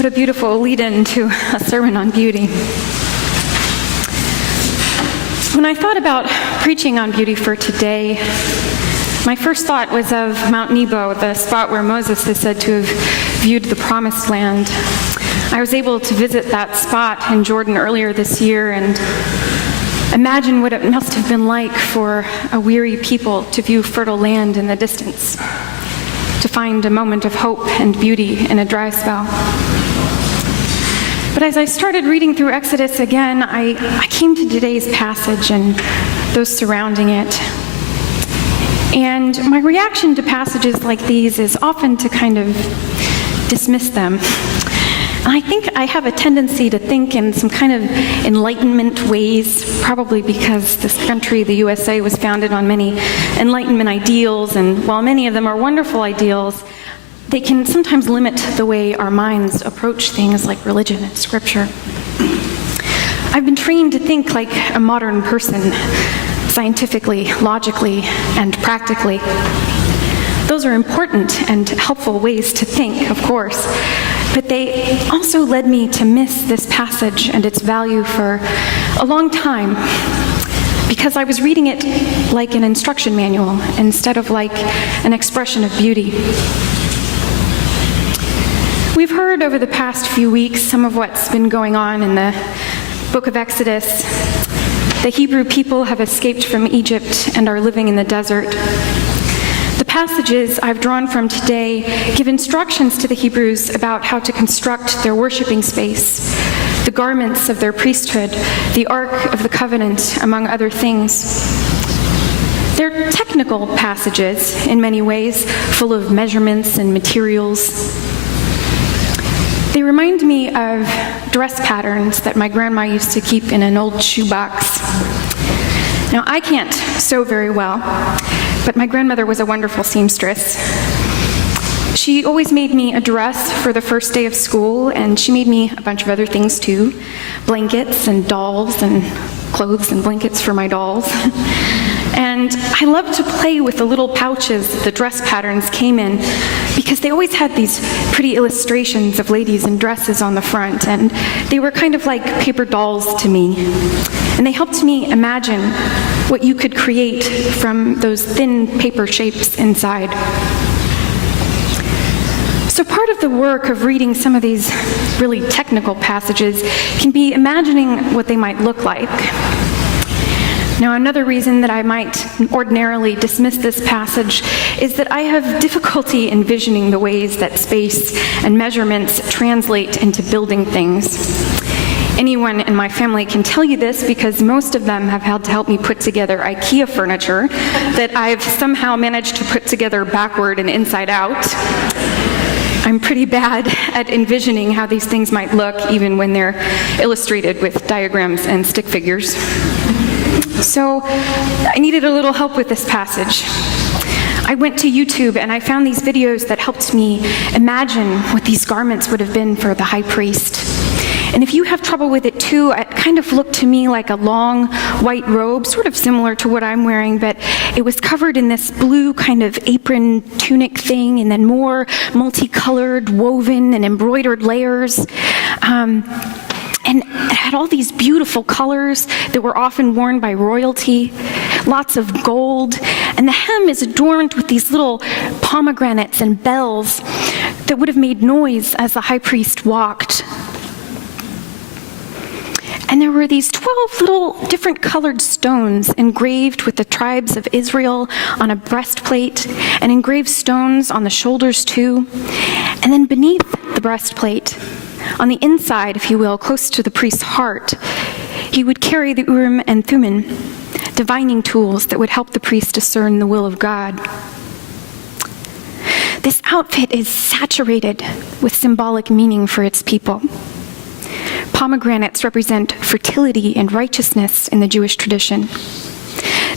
What a beautiful lead-in to a sermon on beauty. When I thought about preaching on beauty for today, my first thought was of Mount Nebo, the spot where Moses is said to have viewed the Promised Land. I was able to visit that spot in Jordan earlier this year and imagine what it must have been like for a weary people to view fertile land in the distance, to find a moment of hope and beauty in a dry spell. But as I started reading through Exodus again, I came to today's passage and those surrounding it. And my reaction to passages like these is often to kind of dismiss them. And I think I have a tendency to think in some kind of Enlightenment ways, probably because this country, the USA, was founded on many Enlightenment ideals, and while many of them are wonderful ideals, they can sometimes limit the way our minds approach things like religion and scripture. I've been trained to think like a modern person, scientifically, logically, and practically. Those are important and helpful ways to think, of course, but they also led me to miss this passage and its value for a long time, because I was reading it like an instruction manual instead of like an expression of beauty. We've heard over the past few weeks some of what's been going on in the book of Exodus. The Hebrew people have escaped from Egypt and are living in the desert. The passages I've drawn from today give instructions to the Hebrews about how to construct their worshiping space, the garments of their priesthood, the Ark of the Covenant, among other things. They're technical passages in many ways, full of measurements and materials. They remind me of dress patterns that my grandma used to keep in an old shoebox. Now, I can't sew very well, but my grandmother was a wonderful seamstress. She always made me a dress for the first day of school, and she made me a bunch of other things too, blankets and dolls and clothes and blankets for my dolls. And I loved to play with the little pouches that the dress patterns came in, because they always had these pretty illustrations of ladies in dresses on the front, and they were kind of like paper dolls to me. And they helped me imagine what you could create from those thin paper shapes inside. So part of the work of reading some of these really technical passages can be imagining what they might look like. Now, another reason that I might ordinarily dismiss this passage is that I have difficulty envisioning the ways that space and measurements translate into building things. Anyone in my family can tell you this, because most of them have had to help me put together IKEA furniture that I've somehow managed to put together backward and inside out. I'm pretty bad at envisioning how these things might look, even when they're illustrated with diagrams and stick figures. So I needed a little help with this passage. I went to YouTube and I found these videos that helped me imagine what these garments would have been for the high priest. And if you have trouble with it too, it kind of looked to me like a long white robe, sort of similar to what I'm wearing, but it was covered in this blue kind of apron tunic thing, and then more multicolored, woven and embroidered layers. And it had all these beautiful colors that were often worn by royalty, lots of gold, and the hem is adorned with these little pomegranates and bells that would have made noise as the high priest walked. And there were these 12 little different colored stones engraved with the tribes of Israel on a breastplate, and engraved stones on the shoulders too. And then beneath the breastplate, on the inside, if you will, close to the priest's heart, he would carry the Urim and Thummim, divining tools that would help the priest discern the will of God. This outfit is saturated with symbolic meaning for its people. Pomegranates represent fertility and righteousness in the Jewish tradition.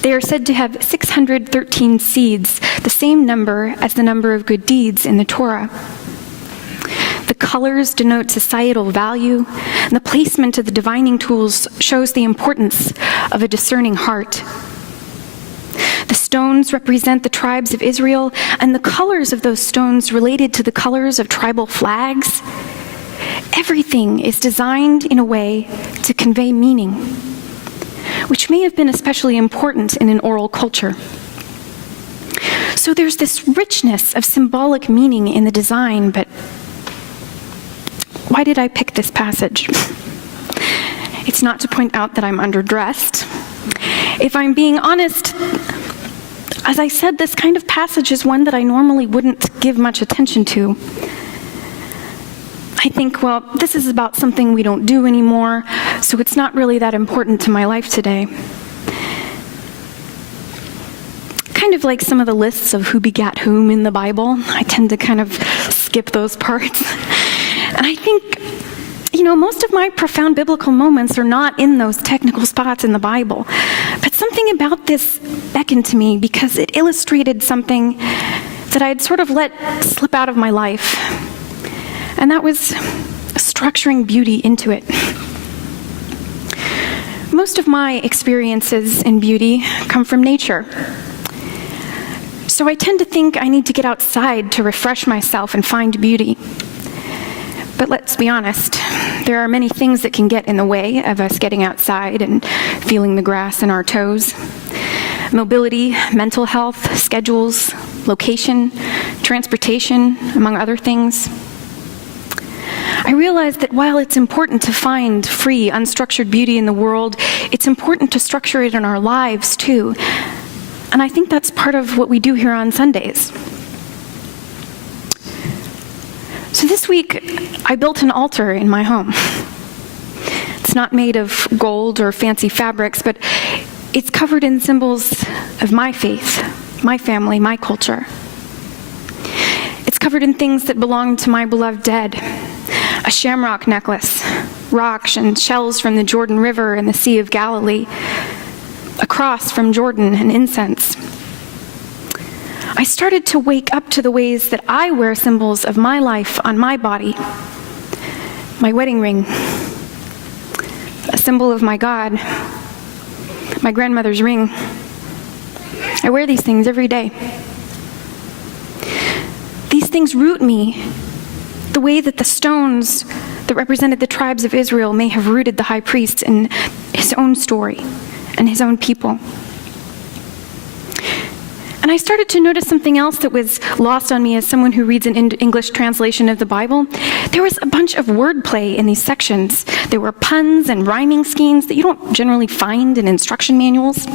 They are said to have 613 seeds, the same number as the number of good deeds in the Torah. The colors denote societal value, and the placement of the divining tools shows the importance of a discerning heart. The stones represent the tribes of Israel, and the colors of those stones related to the colors of tribal flags. everything is designed in a way to convey meaning, which may have been especially important in an oral culture. So there's this richness of symbolic meaning in the design, but why did I pick this passage? It's not to point out that I'm underdressed. If I'm being honest, as I said, this kind of passage is one that I normally wouldn't give much attention to. I think, well, this is about something we don't do anymore, so it's not really that important to my life today. Kind of like some of the lists of who begat whom in the Bible. I tend to kind of skip those parts. And I think, most of my profound biblical moments are not in those technical spots in the Bible. But something about this beckoned to me because it illustrated something that I had sort of let slip out of my life. And that was structuring beauty into it. Most of my experiences in beauty come from nature. So I tend to think I need to get outside to refresh myself and find beauty. But let's be honest, there are many things that can get in the way of us getting outside and feeling the grass in our toes. Mobility, mental health, schedules, location, transportation, among other things. I realize that while it's important to find free, unstructured beauty in the world, it's important to structure it in our lives too. And I think that's part of what we do here on Sundays. So this week, I built an altar in my home. It's not made of gold or fancy fabrics, but it's covered in symbols of my faith, my family, my culture. It's covered in things that belong to my beloved dead. A shamrock necklace, rocks and shells from the Jordan River and the Sea of Galilee, a cross from Jordan and incense. I started to wake up to the ways that I wear symbols of my life on my body. My wedding ring, a symbol of my God, my grandmother's ring. I wear these things every day. These things root me the way that the stones that represented the tribes of Israel may have rooted the high priest in his own story and his own people. And I started to notice something else that was lost on me as someone who reads an English translation of the Bible. There was a bunch of wordplay in these sections. There were puns and rhyming schemes that you don't generally find in instruction manuals.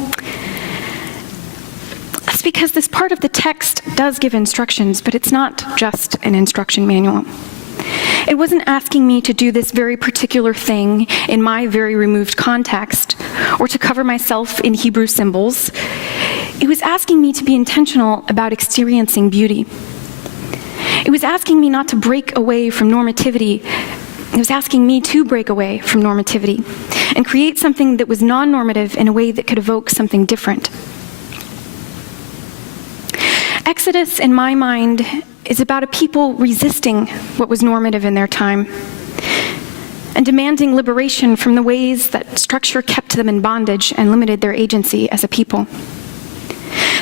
That's because this part of the text does give instructions, but it's not just an instruction manual. It wasn't asking me to do this very particular thing in my very removed context, or to cover myself in Hebrew symbols. It was asking me to be intentional about experiencing beauty. It was asking me not to break away from normativity. It was asking me to break away from normativity and create something that was non-normative in a way that could evoke something different. Exodus, in my mind, is about a people resisting what was normative in their time and demanding liberation from the ways that structure kept them in bondage and limited their agency as a people.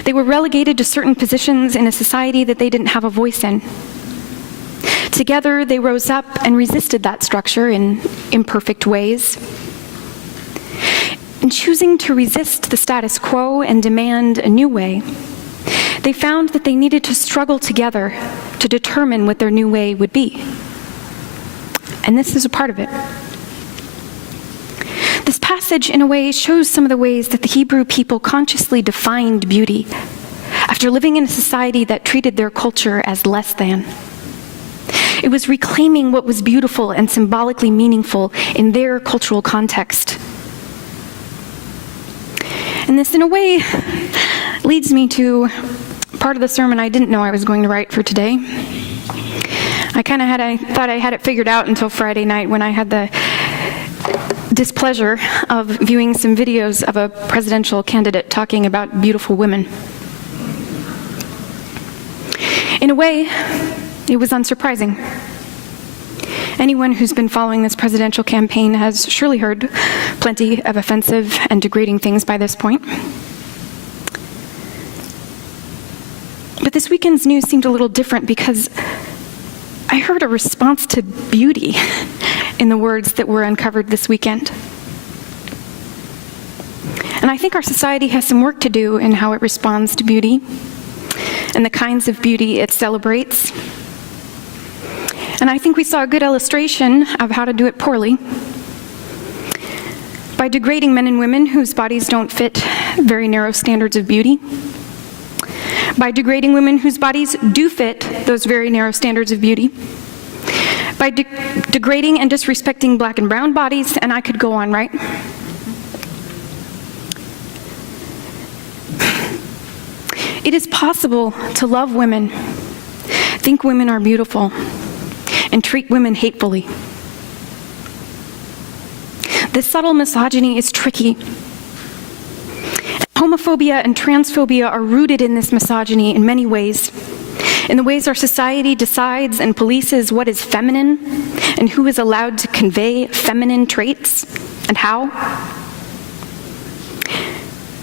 They were relegated to certain positions in a society that they didn't have a voice in. Together, they rose up and resisted that structure in imperfect ways. In choosing to resist the status quo and demand a new way, they found that they needed to struggle together to determine what their new way would be. And this is a part of it. This passage, in a way, shows some of the ways that the Hebrew people consciously defined beauty after living in a society that treated their culture as less than. It was reclaiming what was beautiful and symbolically meaningful in their cultural context. And this, in a way, leads me to part of the sermon I didn't know I was going to write for today. I thought I had it figured out until Friday night when I had the displeasure of viewing some videos of a presidential candidate talking about beautiful women. In a way, it was unsurprising. Anyone who's been following this presidential campaign has surely heard plenty of offensive and degrading things by this point. But this weekend's news seemed a little different because I heard a response to beauty in the words that were uncovered this weekend. And I think our society has some work to do in how it responds to beauty and the kinds of beauty it celebrates. And I think we saw a good illustration of how to do it poorly by degrading men and women whose bodies don't fit very narrow standards of beauty, by degrading women whose bodies do fit those very narrow standards of beauty, by degrading and disrespecting black and brown bodies, and I could go on, right? It is possible to love women, think women are beautiful, and treat women hatefully. This subtle misogyny is tricky. Homophobia and transphobia are rooted in this misogyny in many ways. In the ways our society decides and polices what is feminine and who is allowed to convey feminine traits and how.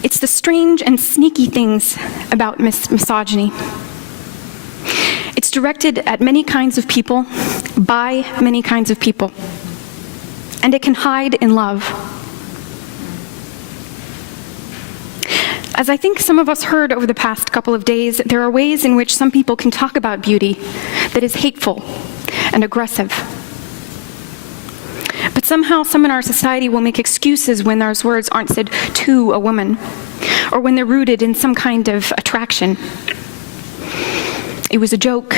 It's the strange and sneaky things about misogyny. It's directed at many kinds of people, by many kinds of people. And it can hide in love. As I think some of us heard over the past couple of days, there are ways in which some people can talk about beauty that is hateful and aggressive. But somehow some in our society will make excuses when those words aren't said to a woman, or when they're rooted in some kind of attraction. It was a joke,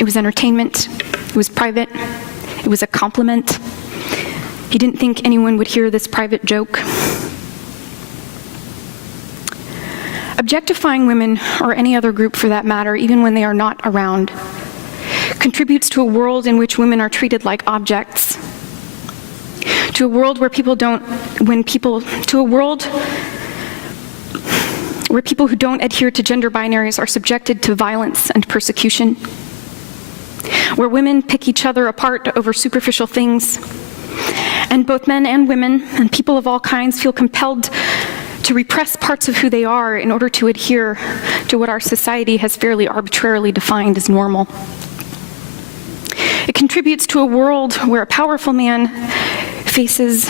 it was entertainment, it was private, it was a compliment. He didn't think anyone would hear this private joke. Objectifying women, or any other group for that matter, even when they are not around, contributes to a world in which women are treated like objects. To a world where people who don't adhere to gender binaries are subjected to violence and persecution. Where women pick each other apart over superficial things. And both men and women, and people of all kinds, feel compelled to repress parts of who they are in order to adhere to what our society has fairly arbitrarily defined as normal. It contributes to a world where a powerful man faces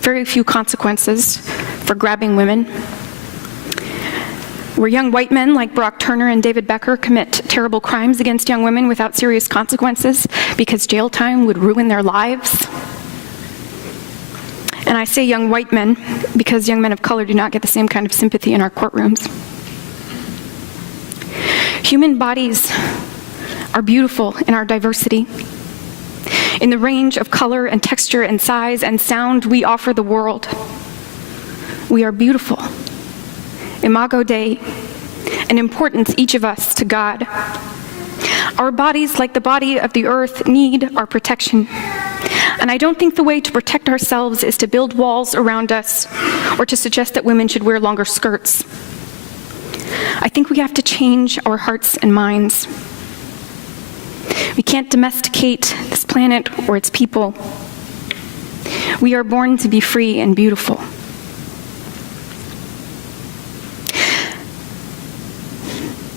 very few consequences for grabbing women, where young white men like Brock Turner and David Becker commit terrible crimes against young women without serious consequences because jail time would ruin their lives. And I say young white men because young men of color do not get the same kind of sympathy in our courtrooms. Human bodies are beautiful in our diversity. In the range of color and texture and size and sound we offer the world. We are beautiful. Imago Dei, an importance each of us to God. Our bodies, like the body of the earth, need our protection. And I don't think the way to protect ourselves is to build walls around us or to suggest that women should wear longer skirts. I think we have to change our hearts and minds. We can't domesticate this planet or its people. We are born to be free and beautiful.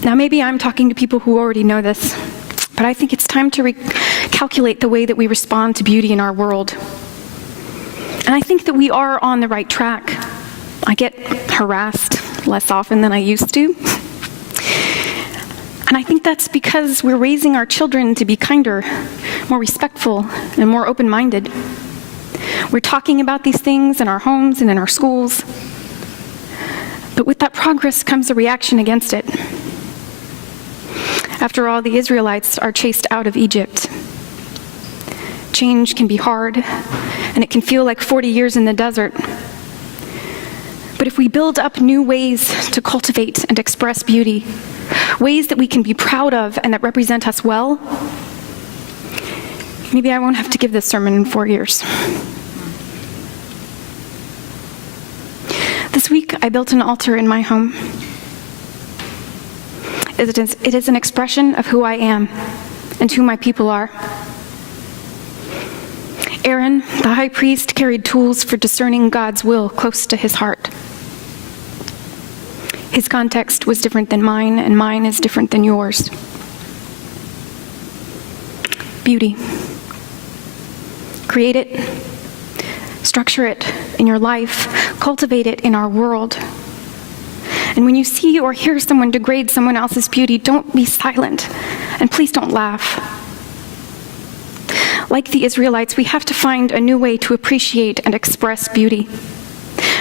Now, maybe I'm talking to people who already know this, but I think it's time to recalculate the way that we respond to beauty in our world. And I think that we are on the right track. I get harassed less often than I used to. And I think that's because we're raising our children to be kinder, more respectful, and more open-minded. We're talking about these things in our homes and in our schools. But with that progress comes a reaction against it. After all, the Israelites are chased out of Egypt. Change can be hard, and it can feel like 40 years in the desert. But if we build up new ways to cultivate and express beauty, ways that we can be proud of and that represent us well, maybe I won't have to give this sermon in 4 years. This week, I built an altar in my home. It is an expression of who I am and who my people are. Aaron, the high priest, carried tools for discerning God's will close to his heart. His context was different than mine, and mine is different than yours. beauty. Create it, structure it in your life, cultivate it in our world. And when you see or hear someone degrade someone else's beauty, don't be silent, and please don't laugh. Like the Israelites, we have to find a new way to appreciate and express beauty,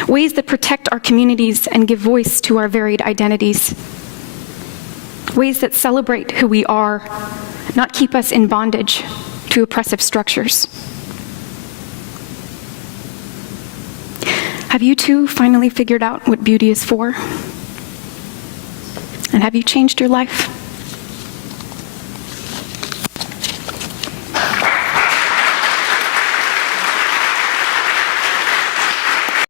ways that protect our communities and give voice to our varied identities, ways that celebrate who we are, not keep us in bondage to oppressive structures. Have you too finally figured out what beauty is for? And have you changed your life?